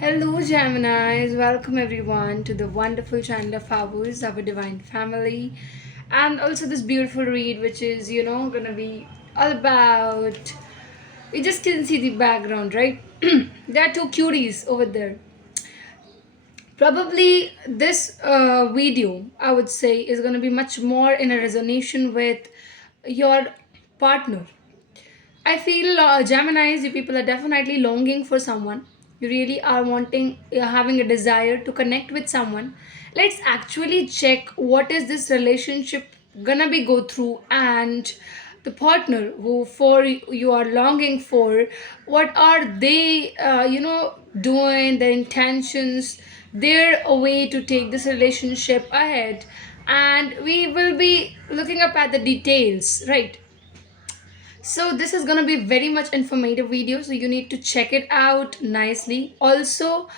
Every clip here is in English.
Hello, Geminis. Welcome everyone to the wonderful channel of ours, our divine family, and also this beautiful read, which is gonna be all about. You just can see the background, right? There are two cuties over there. Probably this video, I would say, is gonna be much more in a resonation with your partner. I feel Geminis, you people are definitely longing for someone. You really are wanting, you're having a desire to connect with someone. Let's actually check what is this relationship gonna be go through, and the partner who for you are longing for, what are they, doing, the intentions, their way to take this relationship ahead, and we will be looking up at the details, right? So this is gonna be very much informative video, so you need to check it out nicely. Also,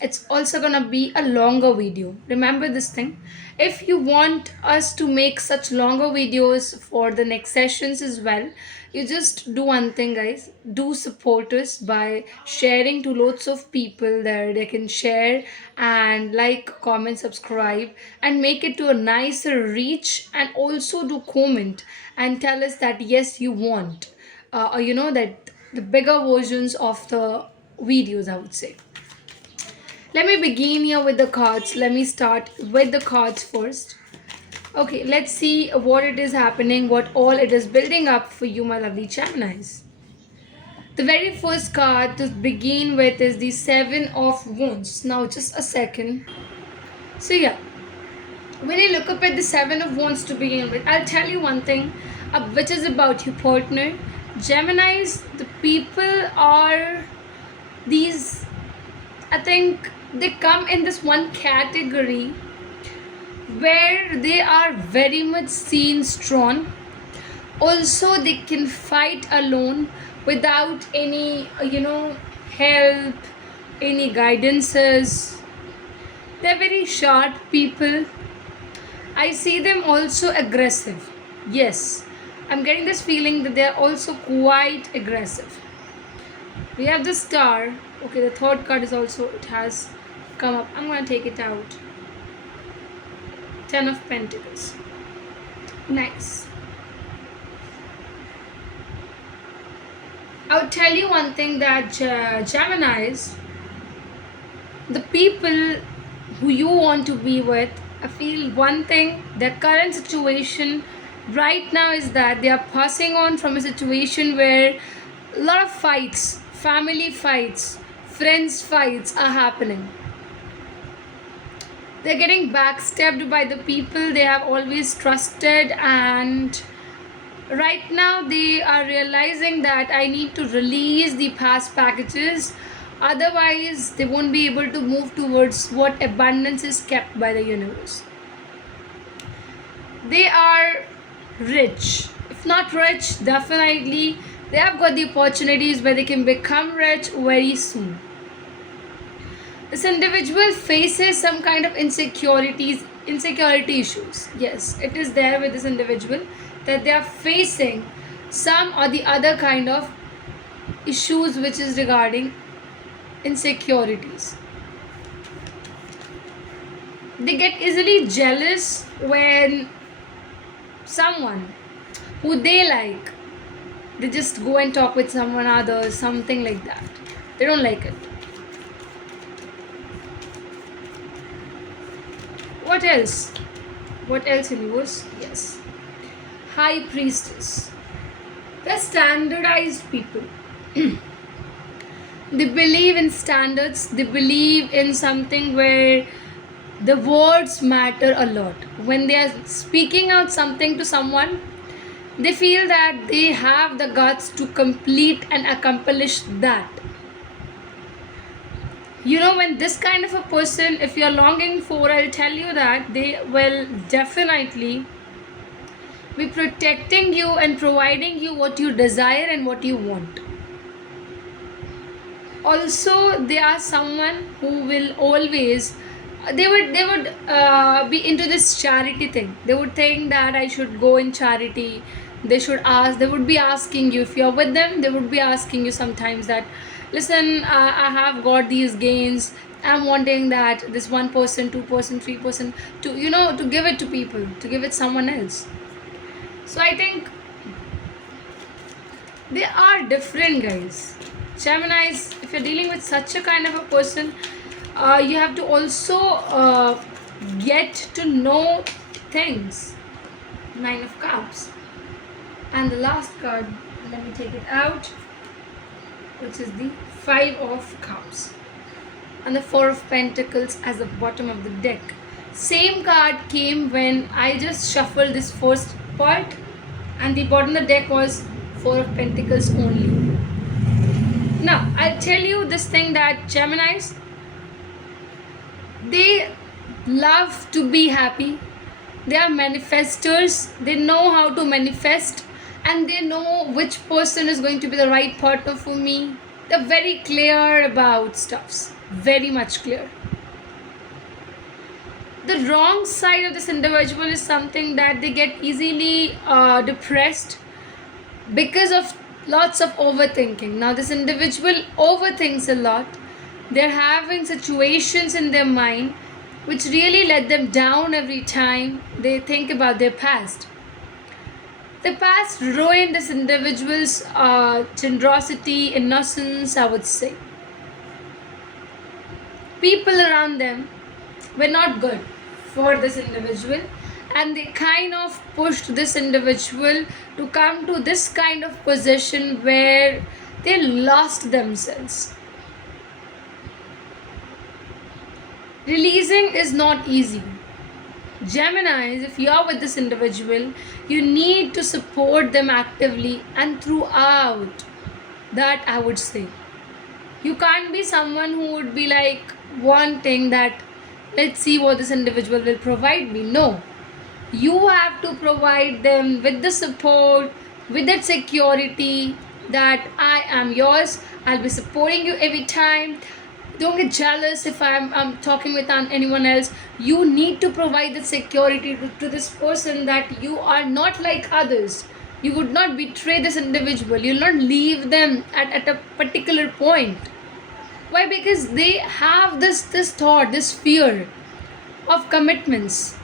it's also gonna be a longer video. Remember this thing. If you want us to make such longer videos for the next sessions as well, you just do one thing, guys. Do support us by sharing to lots of people that they can share and like, comment, subscribe, and make it to a nicer reach. And also do comment and tell us that yes, you want, that the bigger versions of the videos, I would say. Let me begin here with the cards. Let me start with the cards first. Okay, let's see what it is happening, what all it is building up for you, my lovely Geminis. The very first card to begin with is the Seven of Wands. Now, just a second. So, yeah, when you look up at the Seven of Wands to begin with, I'll tell you one thing, which is about your partner. Geminis, the people are these, I think they come in this one category where they are very much seen strong. Also, they can fight alone without any, help, any guidances. They're very sharp people. I see them also aggressive. Yes, I'm getting this feeling that they're also quite aggressive. We have the Star. Okay, the third card is also, it has come up. I'm going to take it out. Ten of Pentacles. Nice. I'll tell you one thing that Geminis, the people who you want to be with, I feel one thing, their current situation right now is that they are passing on from a situation where a lot of fights, family fights, friends fights are happening. They're getting backstabbed by the people they have always trusted, and right now they are realizing that I need to release the past packages, otherwise they won't be able to move towards what abundance is kept by the universe. They are rich, if not rich, definitely they have got the opportunities where they can become rich very soon. This individual faces some kind of insecurity issues. Yes, it is there with this individual that they are facing some or the other kind of issues which is regarding insecurities. They get easily jealous when someone who they like, they just go and talk with someone other, something like that. They don't like it. What else? What else, universe? Yes. High Priestess. They're standardized people. They believe in standards. They believe in something where the words matter a lot. When they are speaking out something to someone, they feel that they have the guts to complete and accomplish that. When this kind of a person, if you're longing for, I'll tell you that they will definitely be protecting you and providing you what you desire and what you want. Also, they are someone who will always, they would be into this charity thing. They would think that I should go in charity. They would be asking you, if you're with them, they would be asking you sometimes that listen, I have got these gains. I'm wanting that this 1%, 2%, 3% to, to give it to people, to give it someone else. So I think they are different, guys. Geminis, if you're dealing with such a kind of a person, you have to also get to know things. Nine of Cups. And the last card, let me take it out, which is the Five of Cups. And the Four of Pentacles as the bottom of the deck. Same card came when I just shuffled this first part, and the bottom of the deck was Four of Pentacles only. Now, I'll tell you this thing that Geminis, they love to be happy. They are manifestors. They know how to manifest, and they know which person is going to be the right partner for me. They're very clear about stuffs. Very much clear. The wrong side of this individual is something that they get easily depressed because of lots of overthinking. Now, this individual overthinks a lot. They're having situations in their mind which really let them down every time they think about their past. The past ruined this individual's generosity, innocence, I would say. People around them were not good for this individual, and they kind of pushed this individual to come to this kind of position where they lost themselves. Releasing is not easy. Geminis, if you are with this individual, you need to support them actively and throughout. That I would say. You can't be someone who would be like wanting that, let's see what this individual will provide me. No. You have to provide them with the support, with that security that I am yours. I'll be supporting you every time. Don't get jealous if I'm talking with anyone else. You need to provide the security to this person that you are not like others. You would not betray this individual. You'll not leave them at a particular point. Why? Because they have this thought, this fear of commitments.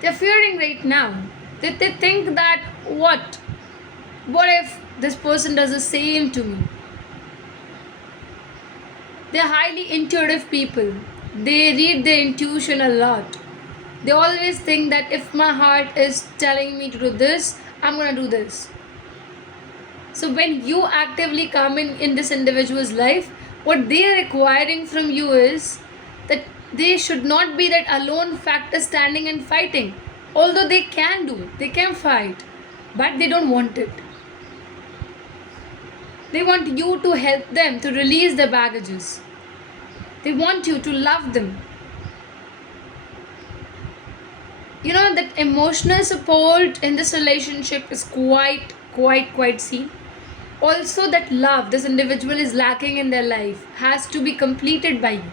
They're fearing right now. They think that what if this person does the same to me? They're highly intuitive people. They read their intuition a lot. They always think that if my heart is telling me to do this, I'm gonna do this. So when you actively come in this individual's life, what they are requiring from you is that they should not be that alone factor standing and fighting. Although they can fight, but they don't want it. They want you to help them to release their baggages. They want you to love them. You know that emotional support in this relationship is quite seen. Also, that love this individual is lacking in their life has to be completed by you.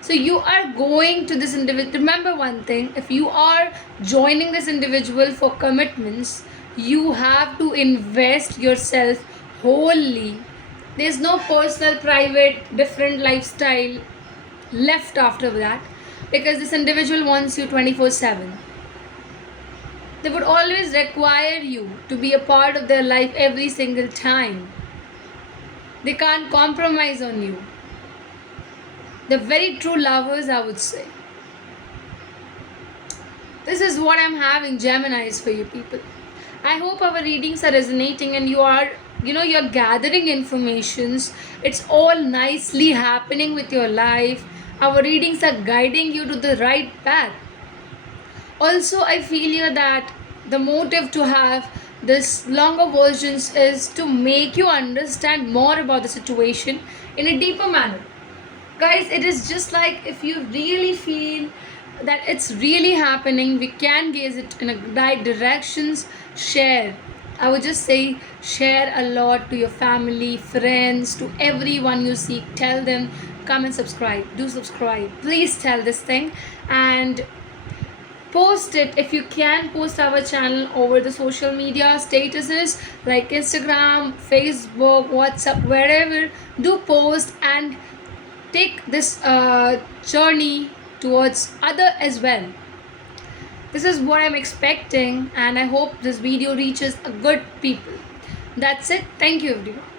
So you are going to this individual. Remember one thing, if you are joining this individual for commitments, you have to invest yourself wholly. There's no personal, private, different lifestyle left after that, because this individual wants you 24/7. They would always require you to be a part of their life every single time. They can't compromise on you. They're very true lovers, I would say. This is what I'm having, Geminis, for you people. I hope our readings are resonating and you're gathering informations. It's all nicely happening with your life. Our readings are guiding you to the right path. Also, I feel here that the motive to have this longer versions is to make you understand more about the situation in a deeper manner. Guys, it is just like if you really feel that it's really happening, we can gaze it in a right directions. Share, I would just say, share a lot to your family, friends, to everyone you see. Tell them, come and subscribe. Do subscribe, please. Tell this thing. And Post it if you can. Post our channel over the social media statuses like Instagram, Facebook, WhatsApp, wherever. Do post and take this journey towards other as well. This is what I'm expecting, and I hope this video reaches a good people. That's it. Thank you, everyone.